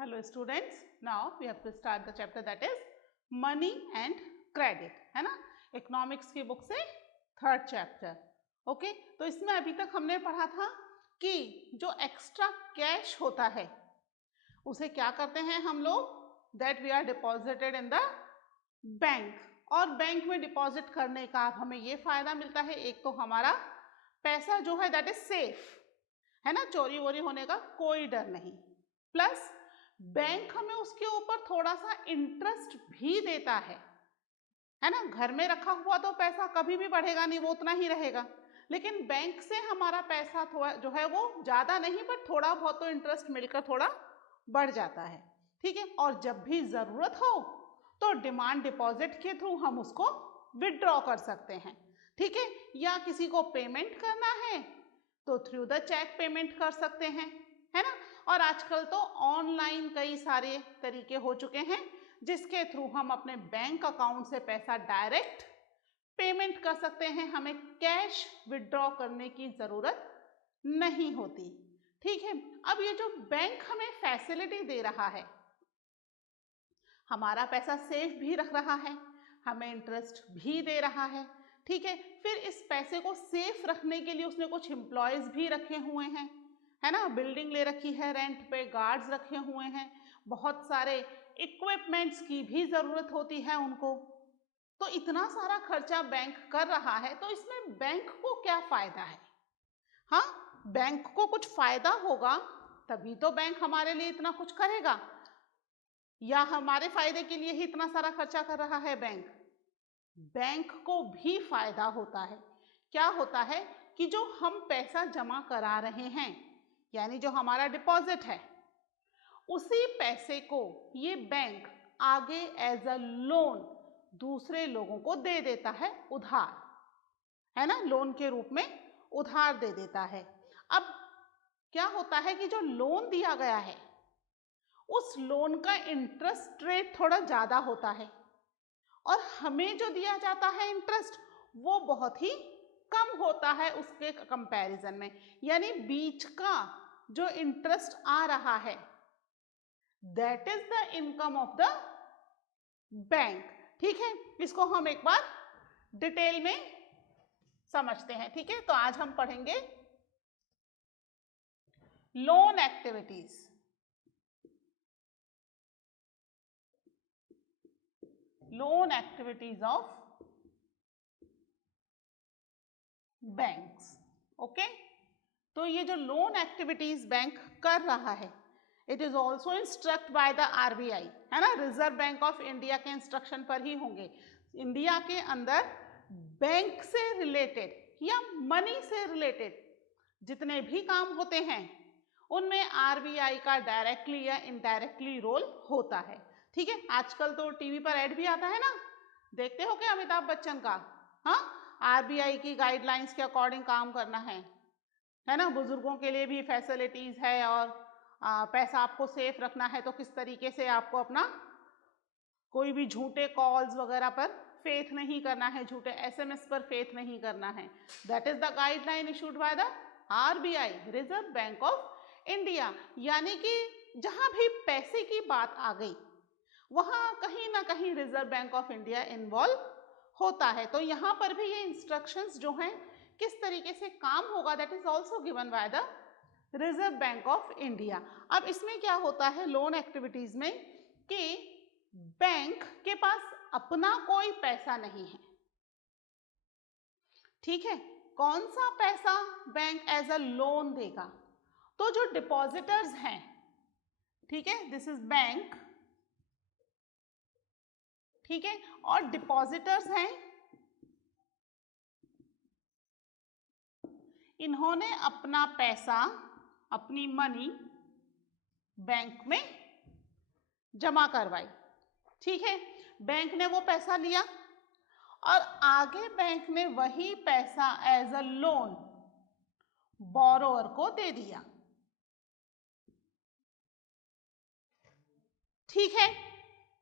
Hello students, now we have to start the chapter that is money and credit, है ना, economics की book से third chapter. Okay, तो इसमें अभी तक हमने पढ़ा था कि जो एक्स्ट्रा कैश होता है उसे क्या करते हैं हम लोग, that we are deposited in the bank, और बैंक में डिपॉजिट करने का हमें ये फायदा मिलता है, एक तो हमारा पैसा जो है दैट इज सेफ, है ना, चोरी वोरी होने का कोई डर नहीं, प्लस बैंक हमें उसके ऊपर थोड़ा सा इंटरेस्ट भी देता है ना। घर में रखा हुआ तो पैसा कभी भी बढ़ेगा नहीं, वो उतना ही रहेगा, लेकिन बैंक से हमारा पैसा थोड़ा जो है वो ज़्यादा नहीं, बट थोड़ा बहुत तो इंटरेस्ट मिलकर थोड़ा बढ़ जाता है, ठीक है। और जब भी ज़रूरत हो तो डिमांड डिपॉजिट के थ्रू हम उसको विड्रॉ कर सकते हैं, ठीक है, या किसी को पेमेंट करना है तो थ्रू द चेक पेमेंट कर सकते हैं, है ना। और आजकल तो ऑनलाइन कई सारे तरीके हो चुके हैं जिसके थ्रू हम अपने बैंक अकाउंट से पैसा डायरेक्ट पेमेंट कर सकते हैं, हमें कैश विड्रॉ करने की ज़रूरत नहीं होती, ठीक है। अब ये जो बैंक हमें फैसिलिटी दे रहा है, हमारा पैसा सेफ भी रख रहा है, हमें इंटरेस्ट भी दे रहा है, ठीक है। फिर इस पैसे को सेफ रखने के लिए उसने कुछ एम्प्लॉयज़ भी रखे हुए हैं, है ना, बिल्डिंग ले रखी है रेंट पे, गार्ड्स रखे हुए हैं, बहुत सारे इक्विपमेंट्स की भी ज़रूरत होती है उनको, तो इतना सारा खर्चा बैंक कर रहा है, तो इसमें बैंक को क्या फ़ायदा है? हाँ, बैंक को कुछ फ़ायदा होगा तभी तो बैंक हमारे लिए इतना कुछ करेगा, या हमारे फ़ायदे के लिए ही इतना सारा खर्चा कर रहा है बैंक? बैंक को भी फ़ायदा होता है। क्या होता है कि जो हम पैसा जमा करा रहे हैं, यानी जो हमारा डिपॉजिट है, उसी पैसे को ये बैंक आगे एज अ लोन दूसरे लोगों को दे देता है, उधार, है ना, लोन के रूप में उधार दे देता है। अब क्या होता है कि जो लोन दिया गया है उस लोन का इंटरेस्ट रेट थोड़ा ज़्यादा होता है, और हमें जो दिया जाता है इंटरेस्ट वो बहुत ही कम होता है उसके कंपैरिजन में, यानी बीच का जो इंटरेस्ट आ रहा है that is the income of the bank, ठीक है। इसको हम एक बार डिटेल में समझते हैं, ठीक है। तो आज हम पढ़ेंगे loan activities, loan activities of banks, okay. तो ये जो लोन एक्टिविटीज बैंक कर रहा है, it is also instruct bye the RBI, है ना, रिजर्व बैंक ऑफ इंडिया के इंस्ट्रक्शन पर ही होंगे। इंडिया के अंदर बैंक से रिलेटेड या मनी से रिलेटेड जितने भी काम होते हैं उनमें आरबीआई का डायरेक्टली या इनडायरेक्टली रोल होता है, ठीक है। आजकल तो टीवी पर ऐड भी आता है ना, देखते हो क्या अमिताभ बच्चन का? हाँ, आरबीआई की गाइडलाइंस के अकॉर्डिंग काम करना है ना, बुजुर्गों के लिए भी फैसिलिटीज है, और पैसा आपको सेफ रखना है तो किस तरीके से आपको अपना कोई भी झूठे कॉल्स वगैरह पर फेथ नहीं करना है, झूठे एसएमएस पर फेथ नहीं करना है, that is the guideline issued by the RBI, reserve bank of India. यानी कि जहां भी पैसे की बात आ गई वहां कहीं ना कहीं reserve bank of India involve होता है, तो यहाँ पर भी ये इंस्ट्रक्शंस जो हैं किस तरीके से काम होगा that is also given by the reserve bank of India. अब इसमें क्या होता है लोन एक्टिविटीज में कि बैंक के पास अपना कोई पैसा नहीं है, ठीक है। कौन सा पैसा बैंक एज अ लोन देगा? तो जो डिपॉजिटर्स हैं, ठीक है, दिस इज बैंक, ठीक है, और डिपॉजिटर्स हैं, इन्होंने अपना पैसा, अपनी मनी बैंक में जमा करवाई, ठीक है। बैंक ने वो पैसा लिया और आगे बैंक ने वही पैसा एज अ लोन बोरोअर को दे दिया, ठीक है,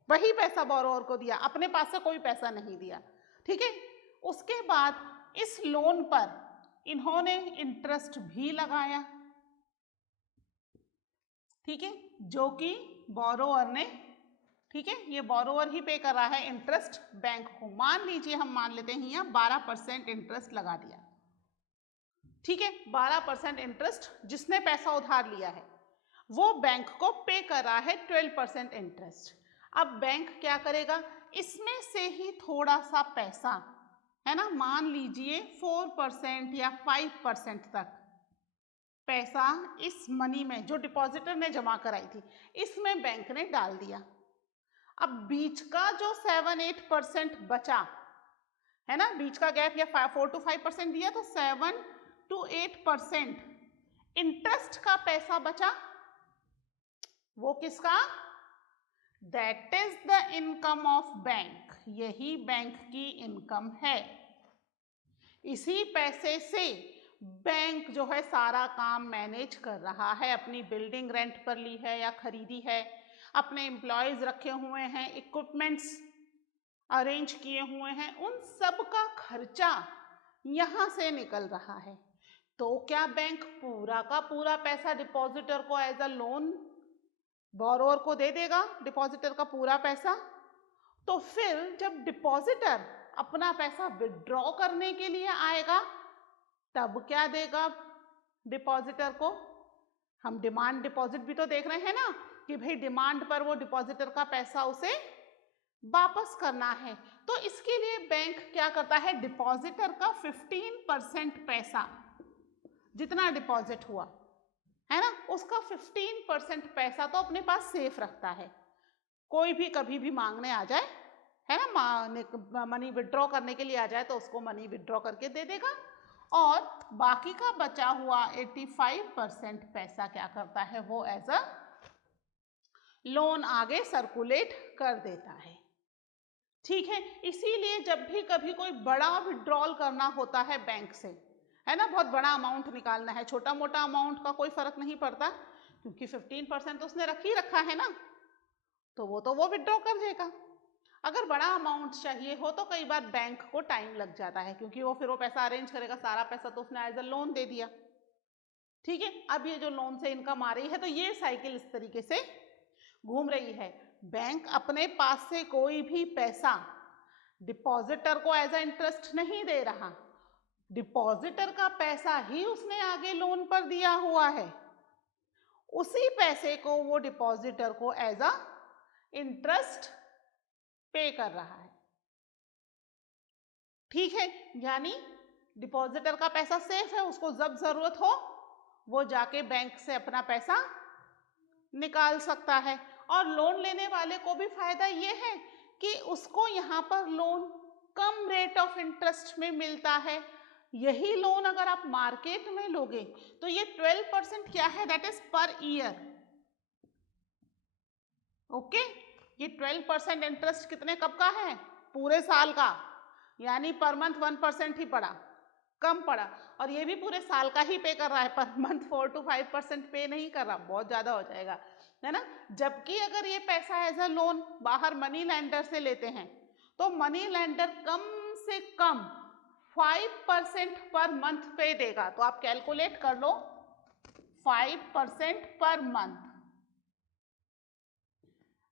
वही पैसा बोरोअर को दिया, अपने पास से कोई पैसा नहीं दिया, ठीक है। उसके बाद इस लोन पर इन्होंने इंटरेस्ट भी लगाया, ठीक है, जो कि बोरोअर ने, ठीक है, ये बोरोअर ही पे कर रहा है इंटरेस्ट बैंक को। मान लीजिए हम मान लेते हैं यहाँ 12% इंटरेस्ट लगा दिया, ठीक है, 12% इंटरेस्ट जिसने पैसा उधार लिया है वो बैंक को पे कर रहा है 12% इंटरेस्ट। अब बैंक क्या करेगा, इसमें से ही थोड़ा सा पैसा, है ना, मान लीजिए 4% या 5% तक पैसा इस मनी में जो डिपॉजिटर ने जमा कराई थी इसमें बैंक ने डाल दिया। अब बीच का जो 7-8% बचा है ना, बीच का गैप या 4 to 5% दिया तो 7 to 8% इंटरेस्ट का पैसा बचा, वो किसका, that is the income of bank, यही बैंक की इनकम है। इसी पैसे से बैंक जो है सारा काम मैनेज कर रहा है, अपनी बिल्डिंग रेंट पर ली है या खरीदी है, अपने एम्प्लॉयज रखे हुए हैं, इक्विपमेंट्स अरेंज किए हुए हैं, उन सब का खर्चा यहाँ से निकल रहा है। तो क्या बैंक पूरा का पूरा पैसा डिपॉजिटर को एज अ लोन बोरोअर को दे देगा, डिपॉजिटर का पूरा पैसा? तो फिर जब डिपॉजिटर अपना पैसा विड्रॉ करने के लिए आएगा तब क्या देगा डिपॉजिटर को? हम डिमांड डिपॉजिट भी तो देख रहे हैं ना कि भाई डिमांड पर वो डिपॉजिटर का पैसा उसे वापस करना है। तो इसके लिए बैंक क्या करता है, डिपॉजिटर का 15% पैसा जितना डिपॉजिट हुआ है ना, उसका 15% पैसा तो अपने पास सेफ रखता है। कोई भी कभी भी मांगने आ जाए, है ना, मनी विड्रॉ करने के लिए आ जाए तो उसको मनी विड्रॉ करके दे देगा, और बाकी का बचा हुआ 85% पैसा क्या करता है, वो एज अ लोन आगे सर्कुलेट कर देता है। ठीक है, इसीलिए जब भी कभी कोई बड़ा विड्रॉल करना होता है बैंक से, है ना, बहुत बड़ा अमाउंट निकालना है, छोटा मोटा अमाउंट का कोई फर्क नहीं पड़ता क्योंकि 15% तो उसने रखा है ना, तो वो विड्रॉ कर देगा। अगर बड़ा अमाउंट चाहिए हो तो कई बार बैंक को टाइम लग जाता है क्योंकि वो पैसा अरेंज करेगा, सारा पैसा तो उसने एज अ लोन दे दिया। ठीक है, अब ये जो लोन से इनकम आ रही है तो ये साइकिल इस तरीके से घूम रही है। बैंक अपने पास से कोई भी पैसा डिपॉजिटर को एज अ इंटरेस्ट नहीं दे रहा, डिपॉजिटर का पैसा ही उसने आगे लोन पर दिया हुआ है, उसी पैसे को वो डिपॉजिटर को एज अ इंटरेस्ट पे कर रहा है। ठीक है, यानी डिपॉजिटर का पैसा सेफ है, उसको जब जरूरत हो वो जाके बैंक से अपना पैसा निकाल सकता है। और लोन लेने वाले को भी फायदा ये है कि उसको यहाँ पर loan come rate of interest में मिलता है। यही लोन अगर आप मार्केट में लोगे तो ये 12% क्या है, that is per year. Okay, ये 12% इंटरेस्ट कितने कब का है, पूरे साल का, यानी पर मंथ 1% ही पड़ा, कम पड़ा, और ये भी पूरे साल का ही पे कर रहा है, पर मंथ 4 to 5% पे नहीं कर रहा, बहुत ज्यादा हो जाएगा, है ना। जबकि अगर ये पैसा एज अ लोन बाहर मनी लेंडर से लेते हैं तो मनी लेंडर कम से कम 5% पर मंथ पे देगा। तो आप कैलकुलेट कर लो, 5% पर मंथ,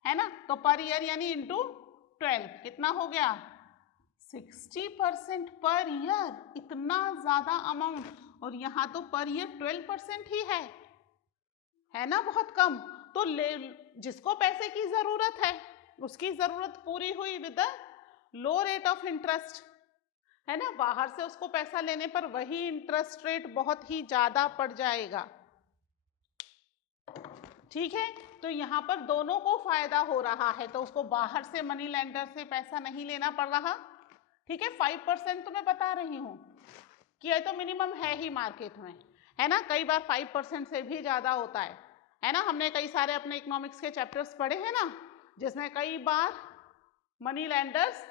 है ना, तो पर ईयर यानी इंटू 12 कितना हो गया, 60% पर ईयर, इतना ज्यादा अमाउंट, और यहाँ तो पर ईयर 12% ही है ना, बहुत कम। तो जिसको पैसे की जरूरत है उसकी जरूरत पूरी हुई with low rate of interest, है ना, बाहर से उसको पैसा लेने पर वही इंटरेस्ट रेट बहुत ही ज्यादा पड़ जाएगा। ठीक है, तो यहाँ पर दोनों को फायदा हो रहा है, तो उसको बाहर से मनी लेंडर से पैसा नहीं लेना पड़ रहा। ठीक है, 5% तो मैं बता रही हूँ कि ये तो मिनिमम है ही मार्केट में, है ना, कई बार 5% से भी ज्यादा होता है ना। हमने कई सारे अपने इकोनॉमिक्स के चैप्टर्स पढ़े हैं ना, जिसमें कई बार मनी लेंडर्स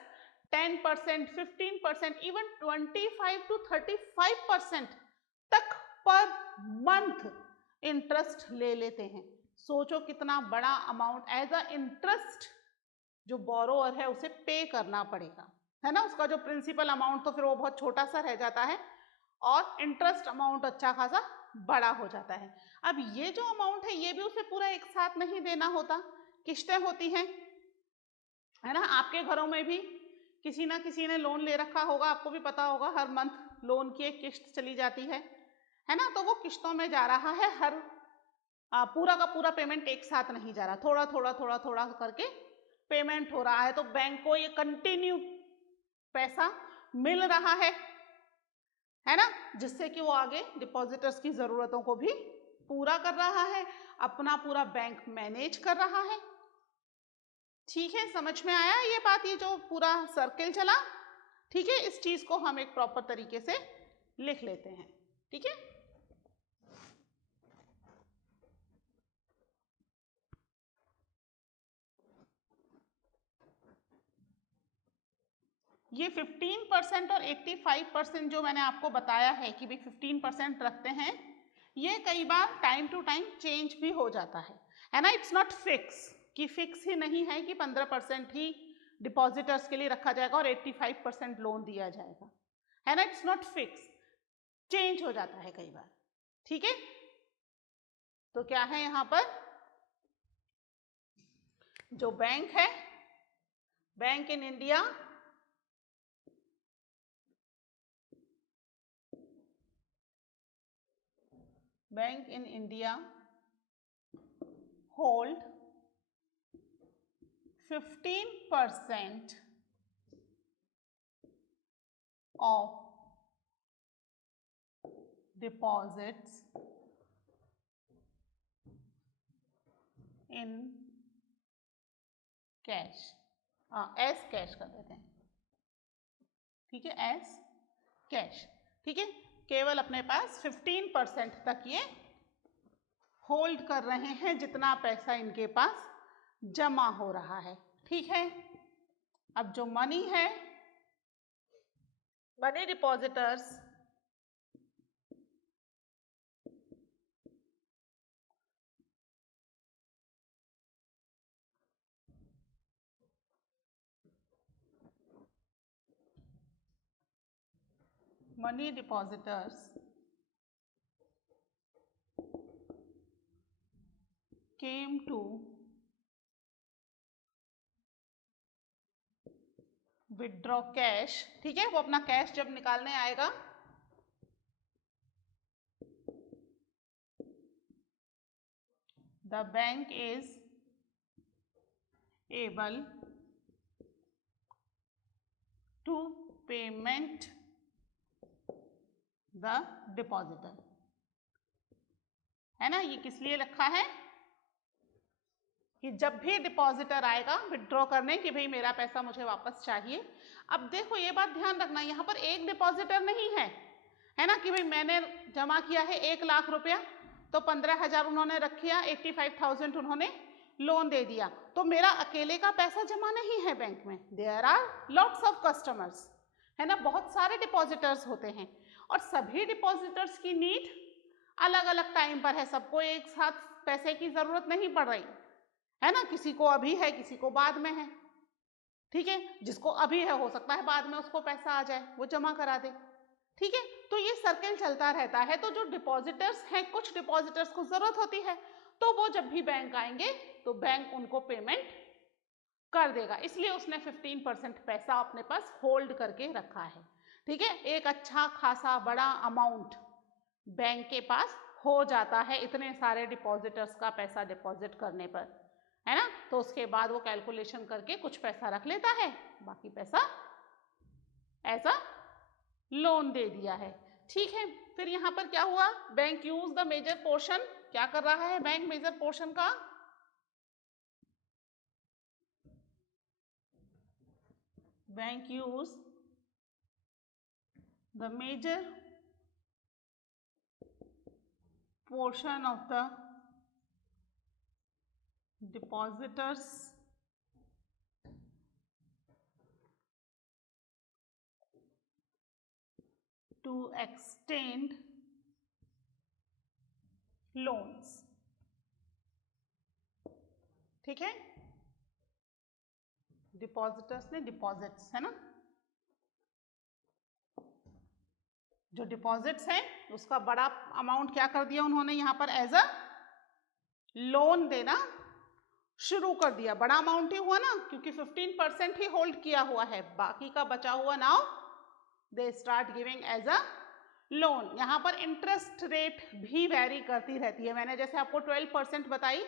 10%, 15%, इवन 25 to 35% तक पर मंथ इंटरेस्ट ले लेते हैं। सोचो कितना बड़ा अमाउंट एज अ इंटरेस्ट जो बोरोअर है उसे पे करना पड़ेगा, है ना। उसका जो प्रिंसिपल अमाउंट तो फिर वो बहुत छोटा सा रह जाता है और इंटरेस्ट अमाउंट अच्छा खासा बड़ा हो जाता है। अब ये जो अमाउंट है ये भी उसे पूरा एक साथ नहीं देना होता, किस्तें होती हैं, है ना। आपके घरों में भी किसी ना किसी ने लोन ले रखा होगा, आपको भी पता होगा, हर मंथ लोन की एक किस्त चली जाती है ना। तो वो किस्तों में जा रहा है, हर पूरा का पूरा पेमेंट एक साथ नहीं जा रहा, थोड़ा थोड़ा थोड़ा थोड़ा करके पेमेंट हो रहा है। तो बैंक को ये कंटिन्यू पैसा मिल रहा है ना, जिससे कि वो आगे डिपॉजिटर्स की जरूरतों को भी पूरा कर रहा है, अपना पूरा बैंक मैनेज कर रहा है। ठीक है, समझ में आया ये बात, ये जो पूरा सर्किल चला। ठीक है, इस चीज को हम एक प्रॉपर तरीके से लिख लेते हैं। ठीक है, ये 15% और 85% जो मैंने आपको बताया है कि भाई 15% रखते हैं, ये कई बार टाइम टू टाइम चेंज भी हो जाता है ना। इट्स नॉट फिक्स, कि फिक्स ही नहीं है कि 15% ही डिपॉजिटर्स के लिए रखा जाएगा और 85% लोन दिया जाएगा, है ना। इट्स नॉट फिक्स, चेंज हो जाता है कई बार। ठीक है, तो क्या है यहाँ पर, जो बैंक है, bank in India hold 15% of deposits in cash, as cash कर देते हैं। ठीक है, एज कैश। ठीक है, केवल अपने पास 15% तक ये होल्ड कर रहे हैं, जितना पैसा इनके पास जमा हो रहा है। ठीक है, अब जो मनी है, money depositors came to withdraw cash. ठीक है, वो अपना कैश जब निकालने आएगा, the bank is able to payment the depositor, है ना। ये किस लिए रखा है, कि जब भी डिपॉजिटर आएगा विड्रॉ करने कि भाई मेरा पैसा मुझे वापस चाहिए। अब देखो ये बात ध्यान रखना, यहाँ पर एक डिपॉजिटर नहीं है ना, कि भाई मैंने जमा किया है 1 लाख रुपया, तो 15,000 उन्होंने रखिया, 85,000 उन्होंने लोन दे दिया, तो मेरा अकेले का पैसा जमा नहीं है बैंक में। There are lots of customers, है ना, बहुत सारे डिपॉजिटर्स होते हैं, और सभी डिपॉजिटर्स की नीड अलग अलग टाइम पर है, सबको एक साथ पैसे की जरूरत नहीं पड़ रही, है ना। किसी को अभी है, किसी को बाद में है। ठीक है, जिसको अभी है हो सकता है बाद में उसको पैसा आ जाए, वो जमा करा दे। ठीक है, तो ये सर्किल चलता रहता है। तो जो डिपॉजिटर्स हैं, कुछ डिपॉजिटर्स को जरूरत होती है, तो वो जब भी बैंक आएंगे तो बैंक उनको पेमेंट कर देगा, इसलिए उसने 15% पैसा अपने पास होल्ड करके रखा है। ठीक है, एक अच्छा खासा बड़ा अमाउंट बैंक के पास हो जाता है इतने सारे डिपॉजिटर्स का पैसा डिपॉजिट करने पर, है ना। तो उसके बाद वो कैलकुलेशन करके कुछ पैसा रख लेता है, बाकी पैसा ऐसा लोन दे दिया है। ठीक है, फिर यहाँ पर क्या हुआ, bank use the major portion, क्या कर रहा है बैंक मेजर पोर्शन का, bank use the major portion of the depositors to extend loans। ठीक है, डिपॉजिटर्स ने डिपॉजिट्स, है ना, जो डिपॉजिट्स हैं उसका बड़ा अमाउंट क्या कर दिया उन्होंने यहाँ पर एज अ लोन देना शुरू कर दिया, बड़ा अमाउंट ही हुआ ना, क्योंकि 15% ही होल्ड किया हुआ है, बाकी का बचा हुआ now they start giving as a loan. यहाँ पर इंटरेस्ट रेट भी वेरी करती रहती है, मैंने जैसे आपको 12% बताई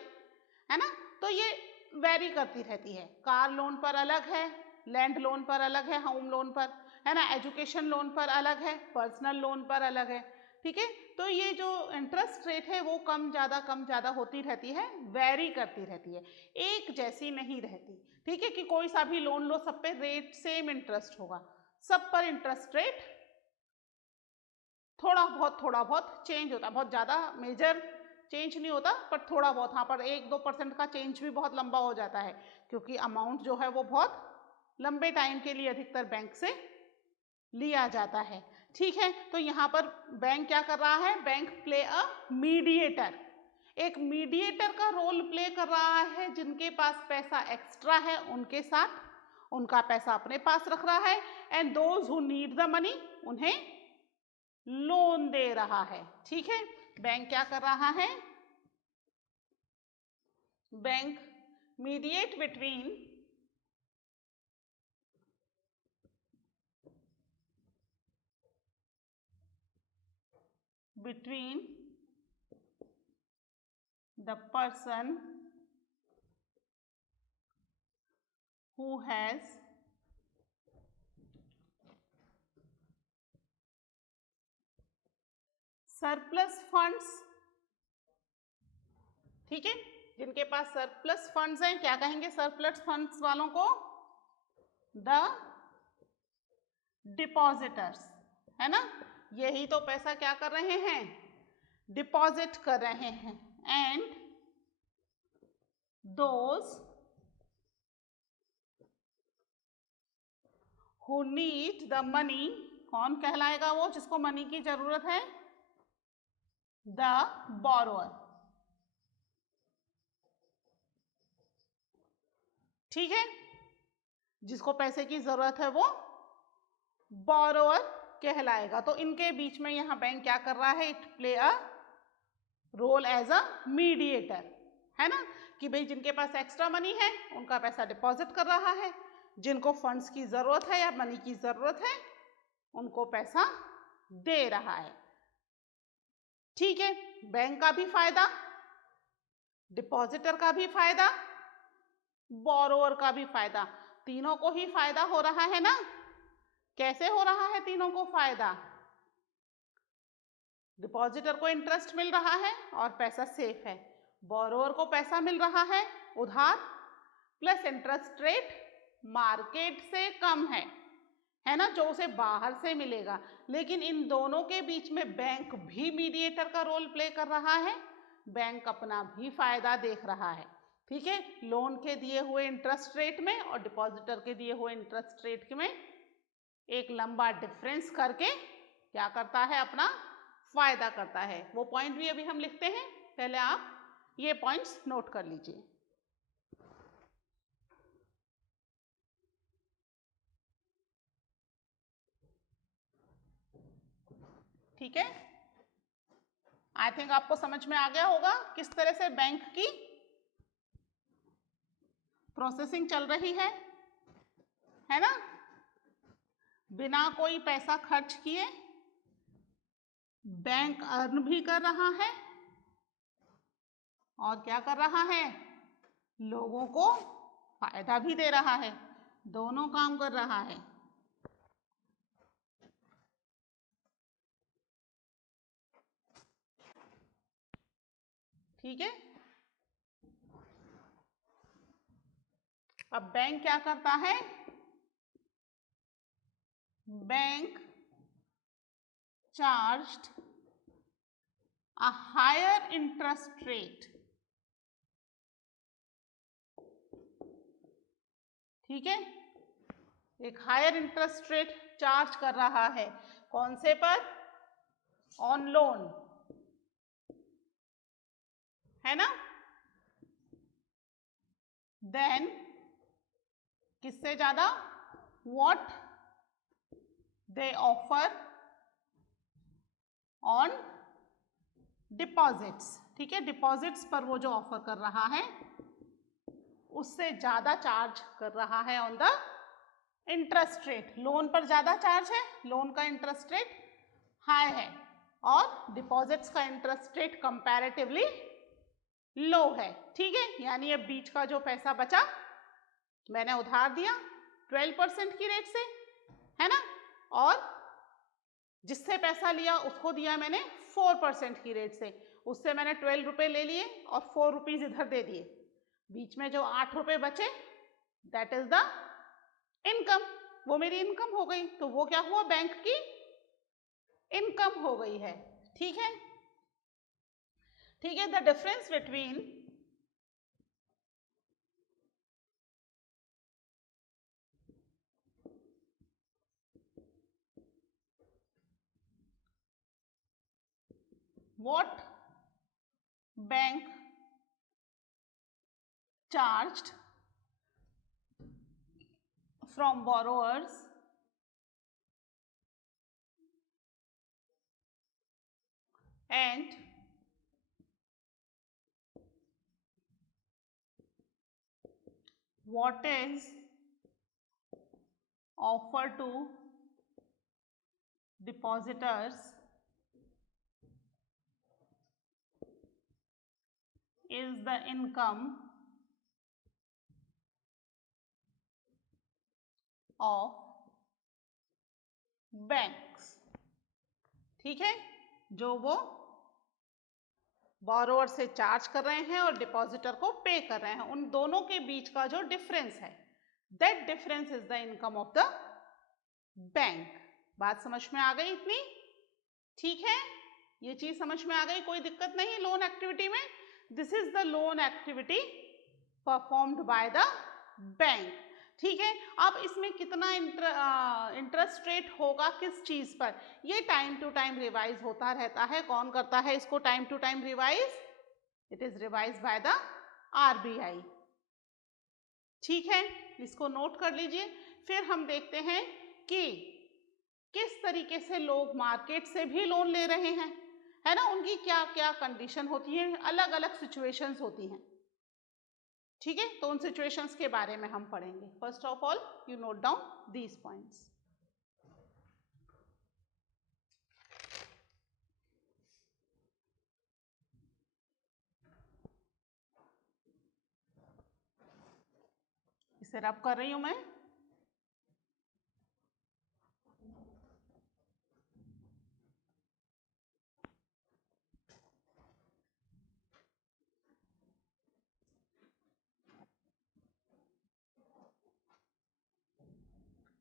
है ना, तो ये वेरी करती रहती है। कार लोन पर अलग है, लैंड लोन पर अलग है, होम लोन पर है ना, एजुकेशन लोन पर अलग है, पर्सनल लोन पर अलग है, ठीक है। तो ये जो इंटरेस्ट रेट है वो कम ज़्यादा होती रहती है, वेरी करती रहती है, एक जैसी नहीं रहती, ठीक है, कि कोई सा भी लोन लो सब पे रेट सेम इंटरेस्ट होगा, सब पर इंटरेस्ट रेट थोड़ा बहुत चेंज होता है, बहुत ज़्यादा मेजर चेंज नहीं होता, पर थोड़ा बहुत, हाँ पर 1-2% का चेंज भी बहुत लंबा हो जाता है, क्योंकि अमाउंट जो है वो बहुत लंबे टाइम के लिए अधिकतर बैंक से लिया जाता है, ठीक है। तो यहाँ पर बैंक क्या कर रहा है, बैंक प्ले अ मीडिएटर, एक मीडिएटर का रोल प्ले कर रहा है, जिनके पास पैसा एक्स्ट्रा है उनके साथ उनका पैसा अपने पास रख रहा है, and those who need the money उन्हें लोन दे रहा है, ठीक है। बैंक क्या कर रहा है, bank mediate between the person who has surplus funds, ठीक है, जिनके पास सरप्लस फंड्स हैं, क्या कहेंगे सरप्लस फंड्स वालों को, द डिपॉजिटर्स, है ना, यही तो पैसा क्या कर रहे हैं, डिपॉजिट कर रहे हैं, and those who need the money, कौन कहलाएगा वो जिसको मनी की जरूरत है, द बोरोअर, ठीक है, जिसको पैसे की जरूरत है वो बोरोअर कहलाएगा। तो इनके बीच में यहाँ बैंक क्या कर रहा है, it play a role as a mediator, है ना, कि भाई जिनके पास एक्स्ट्रा मनी है उनका पैसा डिपॉजिट कर रहा है, जिनको फंड्स की जरूरत है या मनी की जरूरत है उनको पैसा दे रहा है, ठीक है। बैंक का भी फायदा, डिपॉजिटर का भी फायदा, बोरोअर का भी फायदा, तीनों को ही फायदा हो रहा है ना। कैसे हो रहा है तीनों को फायदा, डिपॉजिटर को इंटरेस्ट मिल रहा है और पैसा सेफ है, बोरोअर को पैसा मिल रहा है उधार प्लस इंटरेस्ट रेट मार्केट से कम है ना, जो उसे बाहर से मिलेगा। लेकिन इन दोनों के बीच में बैंक भी मीडिएटर का रोल प्ले कर रहा है, बैंक अपना भी फायदा देख रहा है, ठीक है, लोन के दिए हुए इंटरेस्ट रेट में और डिपॉजिटर के दिए हुए इंटरेस्ट रेट में एक लंबा डिफरेंस करके क्या करता है, अपना फायदा करता है। वो पॉइंट भी अभी हम लिखते हैं, पहले आप ये पॉइंट्स नोट कर लीजिए, ठीक है। आई थिंक आपको समझ में आ गया होगा किस तरह से बैंक की प्रोसेसिंग चल रही है ना, बिना कोई पैसा खर्च किए बैंक अर्न भी कर रहा है और क्या कर रहा है, लोगों को फायदा भी दे रहा है, दोनों काम कर रहा है, ठीक है। अब बैंक क्या करता है, bank charged a higher interest rate, ठीक है, एक हायर इंटरेस्ट रेट चार्ज कर रहा है, कौन से पर, ऑन लोन, है ना, देन किससे ज्यादा, what they offer on deposits, ठीक है, डिपॉजिट्स पर वो जो ऑफर कर रहा है उससे ज़्यादा चार्ज कर रहा है on the interest rate. Loan पर ज़्यादा चार्ज है, लोन का इंटरेस्ट रेट हाई है, और डिपॉजिट्स का इंटरेस्ट रेट कंपैरेटिवली लो है। ठीक है, यानी अब बीच का जो पैसा बचा मैंने उधार दिया 12% की रेट से, है ना, और जिससे पैसा लिया उसको दिया मैंने 4% की रेट से। उससे मैंने 12 रुपये ले लिए और 4 रुपीज इधर दे दिए। बीच में जो 8 रुपये बचे दैट इज द इनकम, वो मेरी इनकम हो गई। तो वो क्या हुआ, बैंक की इनकम हो गई है। ठीक है, ठीक है। The difference between what bank charged from borrowers and what is offered to depositors is the income of banks। ठीक है, जो वो बोरोवर से चार्ज कर रहे हैं और डिपॉजिटर को पे कर रहे हैं, उन दोनों के बीच का जो डिफरेंस है that difference is the income of the bank. बात समझ में आ गई इतनी? ठीक है, ये चीज समझ में आ गई, कोई दिक्कत नहीं लोन एक्टिविटी में। This is the loan activity performed by the bank. ठीक है, अब इसमें कितना इंटरेस्ट रेट होगा किस चीज पर, ये टाइम टू टाइम रिवाइज होता रहता है। कौन करता है इसको time to time revise? It is revise by the RBI. ठीक है, इसको नोट कर लीजिए। फिर हम देखते हैं कि किस तरीके से लोग मार्केट से भी लोन ले रहे हैं, है ना, उनकी क्या क्या कंडीशन होती है, अलग अलग सिचुएशंस होती हैं। ठीक है, तो उन सिचुएशंस के बारे में हम पढ़ेंगे। First of all you note down these points. इसे रब कर रही हूं मैं।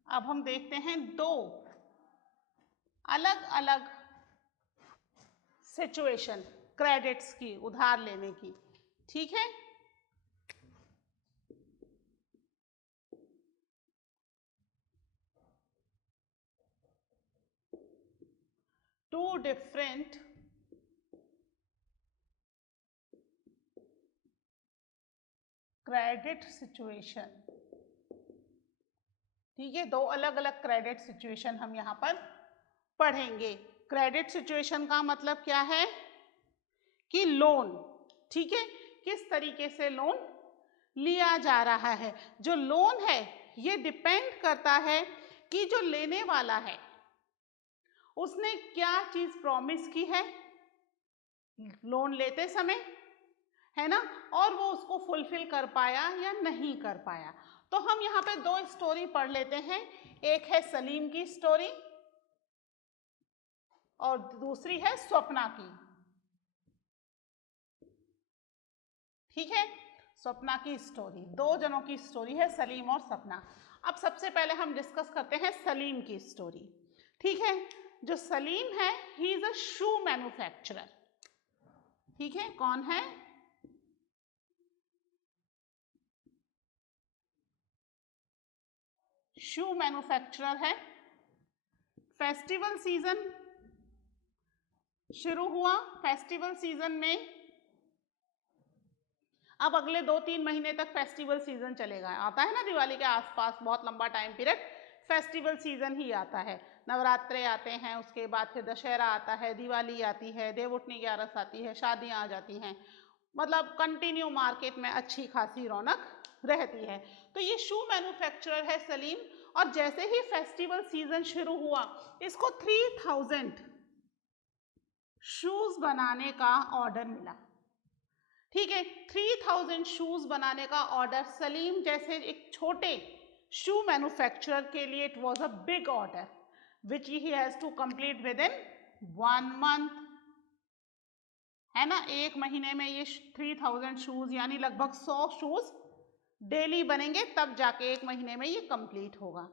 अब हम देखते हैं दो अलग अलग सिचुएशन क्रेडिट्स की, उधार लेने की। ठीक है, टू डिफरेंट क्रेडिट सिचुएशन। ठीक है, दो अलग अलग क्रेडिट सिचुएशन हम यहाँ पर पढ़ेंगे। क्रेडिट सिचुएशन का मतलब क्या है कि लोन, ठीक है, किस तरीके से लोन लिया जा रहा है। जो लोन है ये डिपेंड करता है कि जो लेने वाला है उसने क्या चीज प्रॉमिस की है लोन लेते समय, है ना, और वो उसको फुलफिल कर पाया या नहीं कर पाया। तो हम यहाँ पे दो स्टोरी पढ़ लेते हैं। एक है सलीम की स्टोरी और दूसरी है स्वप्ना की। ठीक है, स्वप्ना की स्टोरी, दो जनों की स्टोरी है, सलीम और सपना। अब सबसे पहले हम डिस्कस करते हैं सलीम की स्टोरी। ठीक है, जो सलीम है he is a shoe manufacturer. ठीक है, कौन है? शू मैन्युफैक्चरर है। फेस्टिवल सीजन शुरू हुआ, फेस्टिवल सीजन में अब अगले 2-3 महीने तक फेस्टिवल सीजन चलेगा। आता है ना दिवाली के आसपास बहुत लंबा टाइम पीरियड फेस्टिवल सीजन ही आता है। नवरात्रे आते हैं, उसके बाद फिर दशहरा आता है, दिवाली आती है, देवउठनी ग्यारस आती है, शादियां आ जाती हैं। मतलब कंटिन्यू मार्केट में अच्छी खासी रौनक रहती है। तो ये शू मैन्युफैक्चरर है सलीम, और जैसे ही फेस्टिवल सीजन शुरू हुआ इसको 3000 शूज बनाने का ऑर्डर मिला। ठीक है, 3000 शूज बनाने का ऑर्डर सलीम जैसे एक छोटे शू मैन्युफैक्चरर के लिए it was a big order which he has to complete within 1 month, है ना। 1 महीने में ये 3000 शूज यानी लगभग 100 शूज डेली बनेंगे, तब जाके 1 महीने में ये कंप्लीट होगा।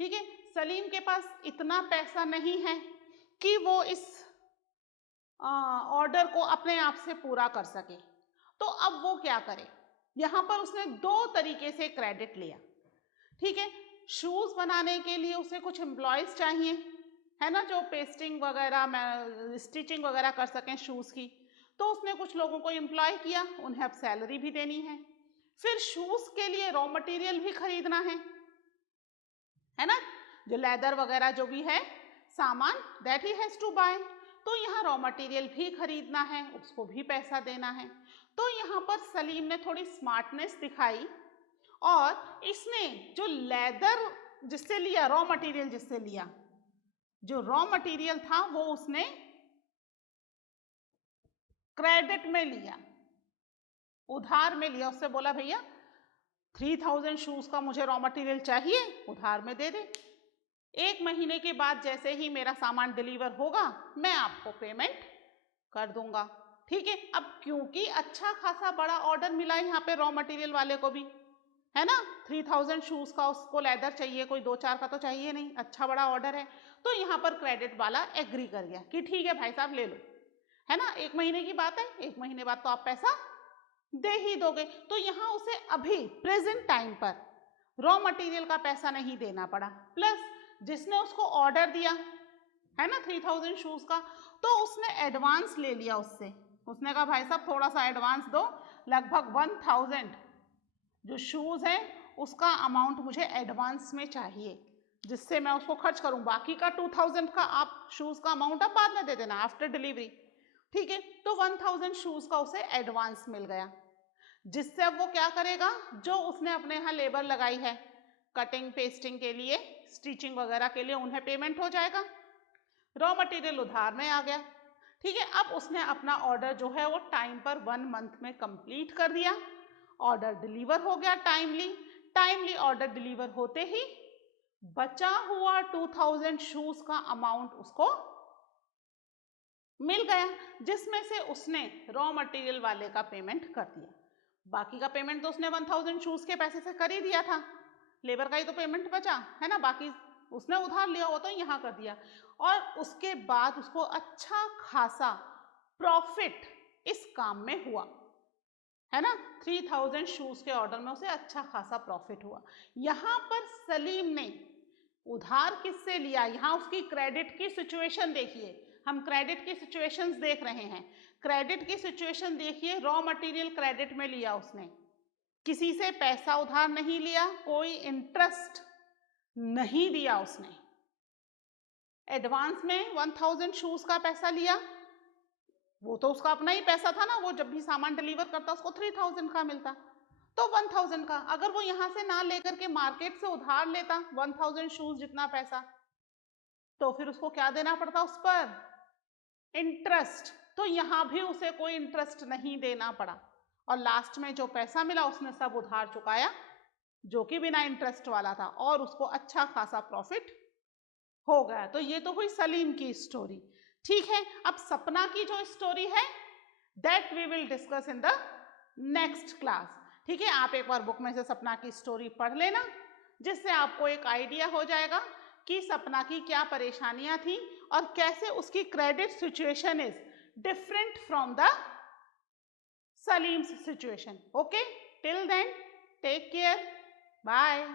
ठीक है, सलीम के पास इतना पैसा नहीं है कि वो इस ऑर्डर को अपने आप से पूरा कर सके, तो अब वो क्या करे। यहाँ पर उसने 2 तरीके से क्रेडिट लिया। ठीक है, शूज बनाने के लिए उसे कुछ एम्प्लॉयज चाहिए, है ना, जो पेस्टिंग वगैरह स्टिचिंग वगैरह कर सकें शूज की। तो उसने कुछ लोगों को एम्प्लॉय किया, उन्हें अब सैलरी भी देनी है। फिर शूज के लिए रॉ मटेरियल भी खरीदना है ना, जो लेदर वगैरह जो भी है सामान that he has to buy. तो यहाँ रॉ मटेरियल भी खरीदना है, उसको भी पैसा देना है। तो यहाँ पर सलीम ने थोड़ी स्मार्टनेस दिखाई और इसने जो लेदर जिससे लिया, रॉ मटेरियल जिससे लिया, जो रॉ मटेरियल था वो उसने क्रेडिट में लिया, उधार में लिया। उससे बोला भैया 3000 शूज का मुझे रॉ मटेरियल चाहिए, उधार में दे दे। 1 महीने के बाद जैसे ही मेरा सामान डिलीवर होगा मैं आपको पेमेंट कर दूंगा। ठीक है, अब क्योंकि अच्छा खासा बड़ा ऑर्डर मिला यहाँ पे रॉ मटेरियल वाले को भी, है ना, 3000 शूज का उसको लेदर चाहिए, कोई 2-4 का तो चाहिए नहीं, अच्छा बड़ा ऑर्डर है। तो यहाँ पर क्रेडिट वाला एग्री कर गया कि ठीक है भाई साहब ले लो, है ना, 1 महीने की बात है, 1 महीने बाद तो आप पैसा दे ही दोगे। तो यहाँ उसे अभी प्रेजेंट टाइम पर रॉ मटेरियल का पैसा नहीं देना पड़ा, प्लस जिसने उसको ऑर्डर दिया है ना 3000 शूज का, तो उसने एडवांस ले लिया उससे। उसने कहा भाई साहब थोड़ा सा एडवांस दो, लगभग 1000 जो शूज है उसका अमाउंट मुझे एडवांस में चाहिए, जिससे मैं उसको खर्च करूं। बाकी का 2000 का आप शूज का अमाउंट आप बाद में दे देना आफ्टर डिलीवरी। ठीक है, तो 1000 शूज का उसे एडवांस मिल गया, जिससे अब वो क्या करेगा, जो उसने अपने यहाँ लेबर लगाई है कटिंग पेस्टिंग के लिए, स्टिचिंग वगैरह के लिए, उन्हें पेमेंट हो जाएगा। रॉ मटेरियल उधार में आ गया। ठीक है, अब उसने अपना ऑर्डर जो है वो टाइम पर 1 मंथ में कंप्लीट कर दिया। ऑर्डर डिलीवर हो गया टाइमली ऑर्डर डिलीवर होते ही बचा हुआ 2000 शूज का अमाउंट उसको मिल गया, जिसमें से उसने रॉ मटेरियल वाले का पेमेंट कर दिया। बाकी का पेमेंट तो उसने 1000 शूज के पैसे से कर ही दिया था, लेबर का ही तो पेमेंट बचा, है ना, बाकी उसने उधार लिया हुआ तो यहाँ कर दिया। और उसके बाद उसको अच्छा खासा प्रॉफिट इस काम में हुआ, है ना, 3000 शूज के ऑर्डर में उसे अच्छा खासा प्रॉफिट हुआ। यहाँ पर सलीम ने उधार किससे लिया, यहाँ उसकी क्रेडिट की सिचुएशन देखिए, हम क्रेडिट की सिचुएशंस देख रहे हैं। क्रेडिट की सिचुएशन देखिए, रॉ मटेरियल क्रेडिट में लिया उसने, किसी से पैसा उधार नहीं लिया, कोई इंटरेस्ट नहीं दिया उसने। एडवांस में 1000 शूज का पैसा लिया, वो तो उसका अपना ही पैसा था ना, वो जब भी सामान डिलीवर करता उसको 3000 का मिलता, तो 1000 का अगर वो यहाँ से ना लेकर के मार्केट से उधार लेता 1000 शूज जितना पैसा, तो फिर उसको क्या देना पड़ता उस पर, इंटरेस्ट। तो यहाँ भी उसे कोई इंटरेस्ट नहीं देना पड़ा, और लास्ट में जो पैसा मिला उसने सब उधार चुकाया, जो कि बिना इंटरेस्ट वाला था, और उसको अच्छा खासा प्रॉफिट हो गया। तो ये तो हुई सलीम की स्टोरी। ठीक है, अब सपना की जो स्टोरी है that we will discuss in the next class. ठीक है, आप एक बार बुक में से सपना की स्टोरी पढ़ लेना, जिससे आपको एक आइडिया हो जाएगा कि सपना की क्या परेशानियां थी और कैसे उसकी credit situation is different from the Salim's situation. Okay, till then take care, bye.